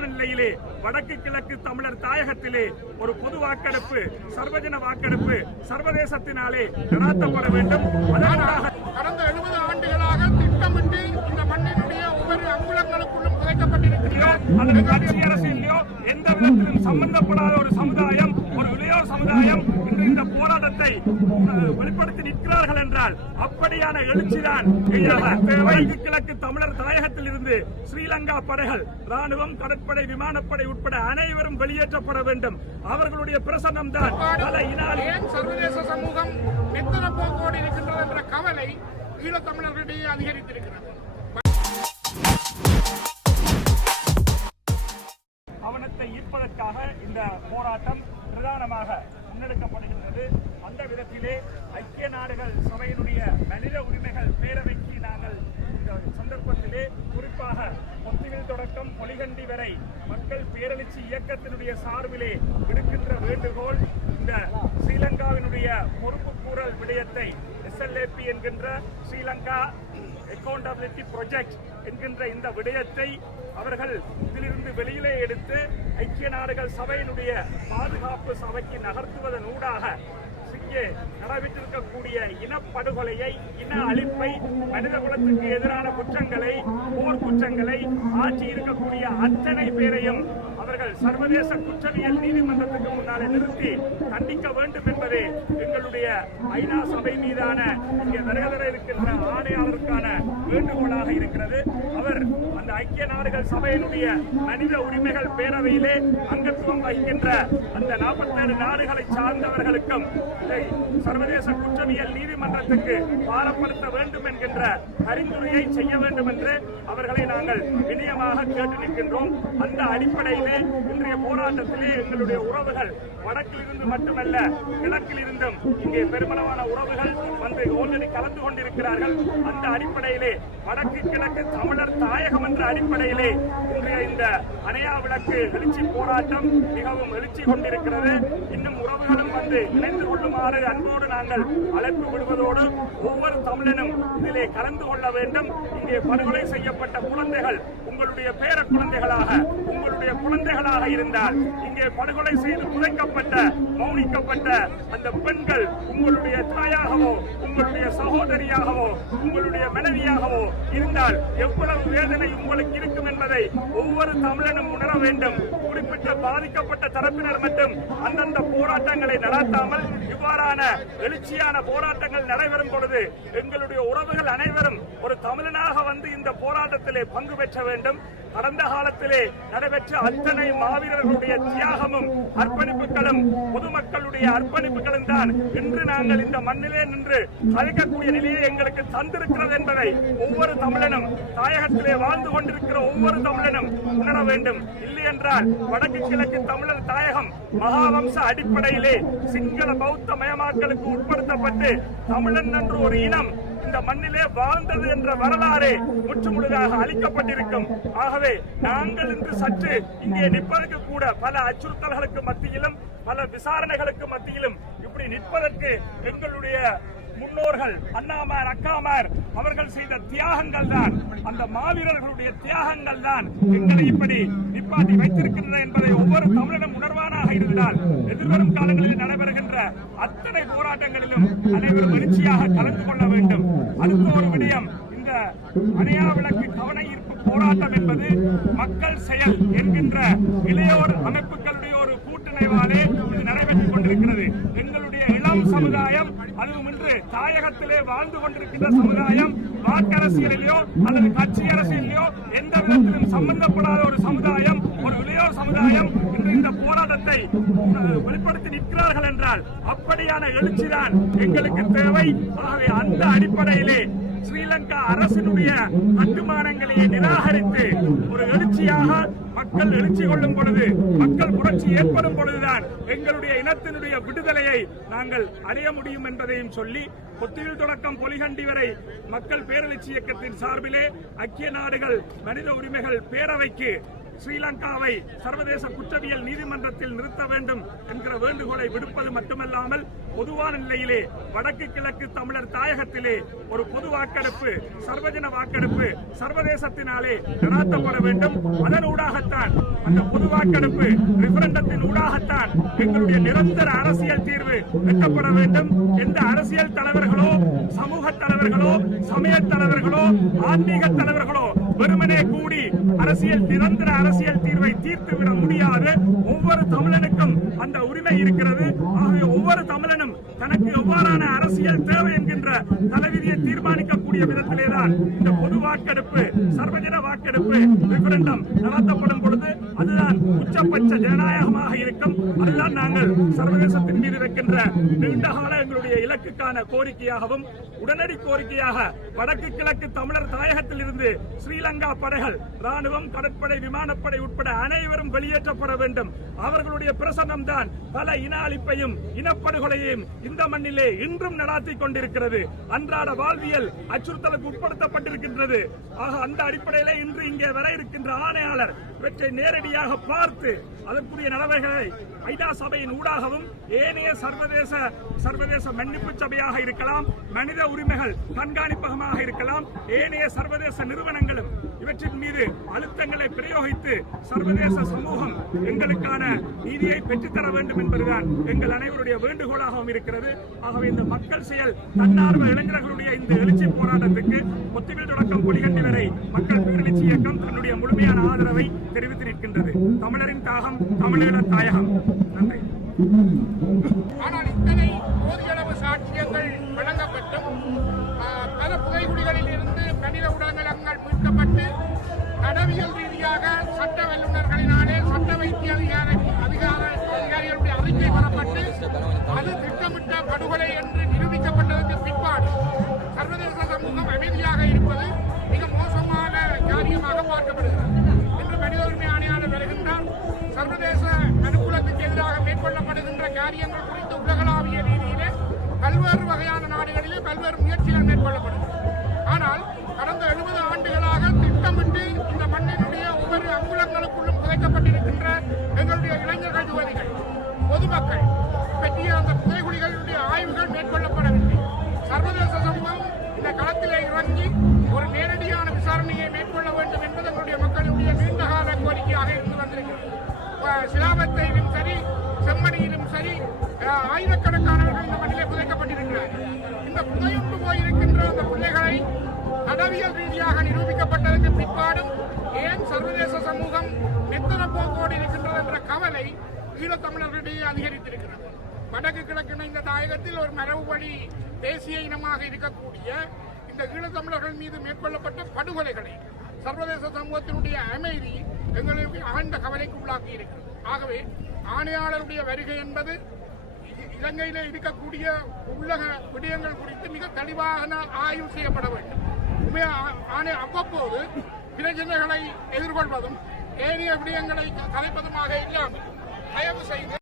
பொதுவான நிலையிலே வடக்கு கிழக்கு தமிழர் தாயகத்திலே ஒரு பொது வாக்கெடுப்பு சர்வஜன வாக்கெடுப்பு சர்வதேசத்தினாலே நடாத்தப்பட வேண்டும். அதனூடாக கடந்த எழுபது ஆண்டுகளாக திட்டமிட்டு இந்த மண்ணினுடைய ஒவ்வொரு அங்குலங்களுக்குள்ளும் புதைக்கப்பட்டிருக்கிறோம் அல்லது அரசியலையோ எந்த விதத்திலும் சம்பந்தப்படாத ஒரு சமுதாயம் ஒரு சமுதாயம் இன்று இந்த போராட்டத்தை வெளிப்படுத்தி நிற்கிறார்கள் என்றால் அப்படியான எழுச்சிதான் வடக்கு கிழக்கு தமிழர் தாயகத்தில் இருந்து ஸ்ரீலங்கா படைகள் ராணுவம் கடற்படை விமானப்படை உட்பட அனைவரும் வெளியேற்றப்பட வேண்டும். அவர்களுடைய பிரசன்னம் தான் சர்வதேச சமூகம் போக்கோடு இருக்கின்றது என்ற கவலை ஈழத்தமிழர்களிடையே அதிகரித்திருக்கிறது? கவனத்தை இந்த போராட்டம் பிரதானமாக முன்னெடுக்கப்படுகின்றது. அந்த விதத்திலே ஐக்கிய நாடுகள் சபையினுடைய மனித உரிமைகள் பேரவைக்கு நாங்கள் இந்த சந்தர்ப்பத்திலே குறிப்பாக ஒத்திகள் தொடக்கம் பொலிகண்டி வரை மக்கள் பேரெழுச்சி இயக்கத்தினுடைய சார்பிலே விடுக்கின்ற வேண்டுகோள் இந்த ஸ்ரீலங்காவினுடைய பொறுப்பு கூறல் விடயத்தை எஸ்எல்ஏபி என்கின்ற ஸ்ரீலங்கா அக்கௌண்டபிலிட்டி ப்ரொஜெக்ட் என்கின்ற இந்த விடயத்தை அவர்கள் இதிலிருந்து வெளியிலே எடுத்து ஐக்கிய நாடுகள் சபையினுடைய பாதுகாப்பு சபைக்கு நகர்த்துவதன் ஊடாக இங்கே நடைபெற்றிருக்கக்கூடிய இனப்படுகொலையை இன அழிப்பை மனித குலத்துக்கு எதிரான குற்றங்களை போர் குற்றங்களை ஆட்சி இருக்கக்கூடிய அத்தனை பேரையும் சர்வதேச குற்றவியல் நீதிமன்றத்துக்கு முன்னாலே நிறுத்தி கண்டிக்க வேண்டும் என்பதே எங்களுடைய ஐநா சபை மீதான இங்கே வருகிற இருக்கின்ற ஆணையாளருக்கான வேண்டுகோளாக இருக்கிறது. அவர் அந்த ஐக்கிய நாடுகள் சபையினுடைய மனித உரிமைகள் பேரவையிலே அங்கத்துவம் வகிக்கின்ற அந்த நாற்பத்தேழு நாடுகளை சார்ந்தவர்களுக்கும் சர்வதேச குற்றவியல் நீதிமன்றத்துக்கு பாரப்படுத்த வேண்டும் என்கின்ற பரிந்துரையை செய்ய வேண்டும் என்று அவர்களை நாங்கள் வினயமாக கேட்டு நிற்கின்றோம். அந்த அடிப்படையிலே இன்றைய போராட்டத்திலே எங்களுடைய உறவுகள் வடக்கில் இருந்து மட்டுமல்ல கிழக்கில் இருந்தும் இங்கே பெருமளவான உறவுகள் வந்து ஆல்ரெடி கலந்து கொண்டிருக்கிறார்கள். அந்த அடிப்படையிலே வடக்கு கிழக்கு தமிழர் தாயகம் என்ற அடிப்படையிலே இன்றைய இந்த அணையா விளக்கு எழுச்சி போராட்டம் மிகவும் எழுச்சி கொண்டிருக்கிறது. இன்னும் உறவுகளும் வந்து இணைந்து கொள்ளுமாறு அன்போடு நாங்கள் அழைப்பு விடுவதோடு ஒவ்வொரு தமிழனும் இதிலே கலந்து கொள்ள வேண்டும். இங்கே படுகொலை செய்யப்பட்ட குழந்தைகள் உங்களுடைய பேர குழந்தைகளாக உங்களுடைய குழந்தைகளாக இருந்தால் இங்கே படுகொலை செய்து புதைக்கப்பட்ட மௌனிக்கப்பட்ட அந்த பெண்கள் உங்களுடைய தாயாகவோ உங்களுடைய சகோதரியாகவோ உங்களுடைய மனைவியாகவோ இருந்தால் எவ்வளவு வேதனை உங்களுக்கு இருக்கும் என்பதை ஒவ்வொரு தமிழனும் உணர வேண்டும். குறிப்பிட்ட பாதிக்கப்பட்ட தரப்பினர் மட்டும் அந்தந்த போராட்டங்களை நடாத்தாமல் இவ்வாறான எழுச்சியான போராட்டங்கள் நடைபெறும் பொழுது எங்களுடைய உறவுகள் அனைவரும் ஒரு தமிழனாக வந்து இந்த போராட்டத்திலே பங்கு பெற்ற வேண்டும். கடந்த காலத்திலே நடைபெற்ற அத்தனை மாவீரர்களுடைய தியாகமும் அர்ப்பணிப்புகளும் பொதுமக்களுடைய அர்ப்பணிப்புகளும் தான் இன்று நாங்கள் இந்த மண்ணிலே நின்று கழிக்கக்கூடிய நிலையை எங்களுக்கு தந்திருக்கிறது என்பதை ஒவ்வொரு தமிழனும் தாயகத்திலே வாழ்ந்து கொண்டிருக்கிற ஒவ்வொரு தமிழனும் உணர வேண்டும். இல்லை என்றால் வடக்கு கிழக்கு தமிழர் தாயகம் மகாவம்ச அடிப்படையிலே சிங்கள பௌத்த மயமாக்கலுக்கு உட்படுத்தப்பட்டு தமிழன் என்று ஒரு இனம் இந்த மண்ணிலே வாழ்ந்தது என்ற வரலாறு முற்றுமுழுதாக அளிக்கப்பட்டிருக்கும். ஆகவே நாங்கள் இன்று சற்று இங்கே நிற்பதற்கு கூட பல அச்சுறுத்தல்களுக்கு மத்தியிலும் பல விசாரணைகளுக்கு மத்தியிலும் இப்படி நிற்பதற்கு எங்களுடைய முன்னோர்கள் அண்ணாமார் அக்காமார் அவர்கள் செய்த தியாகங்கள் தான். அந்த மாவீரர்களுடைய தியாகங்கள் தான் எங்களை இப்படி நிப்பாட்டி வைத்திருக்கின்றன என்பதை ஒவ்வொரு தமிழனும் உணர்வானாக இருந்தால் எதிர்வரும் காலங்களில் நடைபெறுகின்ற அத்தனை போராட்டங்களிலும் அனைவரும் எழுச்சியாக கலந்து கொள்ள வேண்டும். அடுத்த ஒரு விடயம் இந்த அணையா விளக்கு கவன ஈர்ப்பு போராட்டம் என்பது மக்கள் செயல் என்கின்ற இளையோர் அமைப்புகளுடைய ஒரு கூட்டணிவாலே இது நடைபெற்றுக் கொண்டிருக்கிறது எங்களுடைய இளம் சமுதாயம் அதுவும் இன்று தாயகத்திலே வாழ்ந்து கொண்டிருக்கின்ற சமுதாயம் வாக்கரசியலிலோ அல்லது கட்சி அரசியலிலோ எந்த விதத்திலும் சம்பந்தப்படாத ஒரு சமுதாயம் ஒரு இளையோர் சமுதாயம் இன்று இந்த போராட்டத்தை வெளிப்படுத்தி நிற்கிறார்கள் என்றால் அப்படியான எழுச்சிதான் எங்களுக்கு தேவை. ஆகவே அந்த அடிப்படையிலே ஸ்ரீலங்கா அரசினுடைய கட்டுமானங்களை நிராகரித்து ஒரு எழுச்சியாக மக்கள் எழுச்சி கொள்ளும் பொழுது மக்கள் புரட்சி ஏற்படும் பொழுதுதான் எங்களுடைய இனத்தினுடைய விடுதலையை நாங்கள் அடைய முடியும் என்பதையும் சொல்லி கொத்தியில் தொடக்கம் பொலிகண்டி வரை மக்கள் பேரெழுச்சி இயக்கத்தின் சார்பிலே ஐக்கிய நாடுகள் மனித உரிமைகள் பேரவைக்கு ஸ்ரீலங்காவை சர்வதேச குற்றவியல் நீதிமன்றத்தில் நிறுத்த வேண்டும் என்கிற வேண்டுகோளை விடுப்பது மட்டுமல்லாமல் பொதுவான நிலையிலே வடக்கு கிழக்கு தமிழர் தாயகத்திலே ஒரு பொது வாக்கெடுப்பு சர்வஜன வாக்கெடுப்பு சர்வதேசத்தினாலே நடாத்தப்பட வேண்டும். அதனூடாகத்தான் அந்த பொது வாக்கெடுப்பு ரெஃபரண்டத்தின் ஊடாகத்தான் எங்களுடைய நிரந்தர அரசியல் தீர்வு எட்டப்பட வேண்டும். எந்த அரசியல் தலைவர்களோ சமூக தலைவர்களோ சமய தலைவர்களோ ஆன்மீக தலைவர்களோ வெறுமனே கூடி அரசியல் நிரந்தர அரசியல் தீர்வை தீர்த்துவிட முடியாது. ஒவ்வொரு தமிழனுக்கும் அந்த உரிமை இருக்கிறது. ஆகவே ஒவ்வொரு தமிழனும் தனக்கு எவ்வாறான அரசியல் தேவை என்கின்ற தலைவிதியை தீர்மானிக்கக்கூடிய விதத்திலேதான் இந்த பொது வாக்கெடுப்பு சர்வஜன வாக்கெடுப்பு ரெஃபரண்டம் நடத்தப்படும் பொழுது அதுதான் உச்சபட்ச ஜனநாயகமாக இருக்கும். அதுதான் நாங்கள் சர்வதேசத்தின் மீது வைக்கின்ற நீண்டகால எங்களுடைய இலக்குக்கான கோரிக்கையாகவும் உடனடி கோரிக்கையாக வடக்கு கிழக்கு தமிழர் தாயகத்தில் இருந்து ஸ்ரீலங்கா படைகள் ராணுவம் கடற்படை விமானப்படை உட்பட அனைவரும் வெளியேற்றப்பட வேண்டும். அவர்களுடைய பிரசன்னம் தான் பல இன அழிப்பையும் இனப்படுகொலையையும் இந்த மண்ணிலே இன்றும் நடாத்தி கொண்டிருக்கிறது. அன்றாட வாழ்வியல் அச்சுறுத்தலுக்கு உட்படுத்தப்பட்டிருக்கின்றது. ஆக அந்த அடிப்படையிலே இன்று இங்கே வர இருக்கின்ற ஆணையாளர் இவற்றை நேரடி நேரடியாக பார்த்து அதற்குரிய நடவடிக்கைகளை ஐநா சபையின் ஊடாகவும் ஏனைய சர்வதேச சர்வதேச மன்னிப்பு சபையாக இருக்கலாம் மனித உரிமைகள் கண்காணிப்பகமாக இருக்கலாம் ஏனைய சர்வதேச நிறுவனங்களும் இவற்றின் மீது அழுத்தங்களை பிரயோகித்து சர்வதேச சமூகம் எங்களுக்கான நீதியை பெற்றுத்தர வேண்டும் என்பதுதான் எங்கள் அனைவருடைய வேண்டுகோளாகவும் இருக்கிறது. ஆகவே இந்த மக்கள் செயல் தன்னார்வ இளைஞர்களுடைய இந்த எழுச்சி போராட்டத்துக்கு முத்துவில் தொடக்கம் பொலிகண்டி வரை மக்கள் பேரெழுச்சி இயக்கம் தன்னுடைய முழுமையான ஆதரவை தெரிவித்து நிற்கின்றது. தமிழரின் தாகம் தமிழீழ தாயகம். நன்றி. ஆனால் இத்தனை போதியளவு சாட்சியங்கள் வழங்கப்பட்டும். பல புகைக்குடிகளில் இருந்து மனித உடல்நலங்கள் மீட்கப்பட்டு தடவியல் ரீதியாக சட்ட வல்லுநர்களினாலே சட்ட வைத்திய அதிகார அதிகார அதிகாரிகளுடைய அறிக்கை பெறப்பட்டு அது திட்டமிட்ட படுகொலை என்று நிரூபிக்கப்பட்டதற்கு பிற்பாடு சர்வதேச சமூகம் அமைதியாக இருப்பது மிக மோசமான காரியமாக பார்க்கப்படுகிறது. இன்று மனித உரிமை ஆணையாளர் வருகின்றார். சர்வதேச மனுக்குலத்துக்கு எதிராக மேற்கொள்ளப்படுகின்ற காரியங்கள் குறித்து உலகளாவிய ரீதியிலே பல்வேறு வகையான நாடுகளிலே பல்வேறு முயற்சிகள் மேற்கொள்ளப்படுகிறது. இருக்கின்ற எங்களுடைய இளைஞர்கள் யுவதிகள் பொதுமக்கள் பற்றிய அந்த புதைகுழிகளுடைய ஆய்வுகள் மேற்கொள்ளப்படவில்லை. சர்வதேச சமூகம் இந்த களத்திலே இறங்கி ஒரு நேரடியான விசாரணையை மேற்கொள்ள வேண்டும் என்பது எங்களுடைய மக்களுடைய நீண்டகால கோரிக்கையாக இருந்து வந்திருக்கிறது. சிலாபத்தையிலும் சரி செம்மணியிலும் சரி ஆயிரக்கணக்கானவர்கள் இந்த மண்ணிலே புதைக்கப்பட்டிருக்கிறார்கள். இந்த புதையுண்டு போயிருக்கின்ற அந்த பிள்ளைகளை தடவியல் ரீதியாக நிரூபிக்கப்பட்டதற்கு பிற்பாடும் ஏன் சர்வதேச சமூகம் எத்தனை போக்கோடு இருக்கின்றது என்ற கவலை ஈழத்தமிழர்களிடையே அதிகரித்திருக்கிறது. வடக்கு கிழக்கின இந்த தாயகத்தில் ஒரு மரபுவழி தேசிய இனமாக இருக்கக்கூடிய இந்த ஈழத்தமிழர்கள் மீது மேற்கொள்ளப்பட்ட படுகொலைகளை சர்வதேச சமூகத்தினுடைய அமைதி எங்களுக்கு ஆழ்ந்த கவலைக்கு உள்ளாக்கி இருக்கிறது. ஆகவே ஆணையாளருடைய வருகை என்பது இ- இருக்கக்கூடிய உள்ளக விடயங்கள் குறித்து மிக தெளிவாக ஆய்வு செய்யப்பட வேண்டும். ஆ- ஆணை அவ்வப்போது பிரச்சனைகளை எதிர்கொள்வதும் ஏனைய விடயங்களை கலைப்பதுமாக இல்லாமல் தயவு செய்து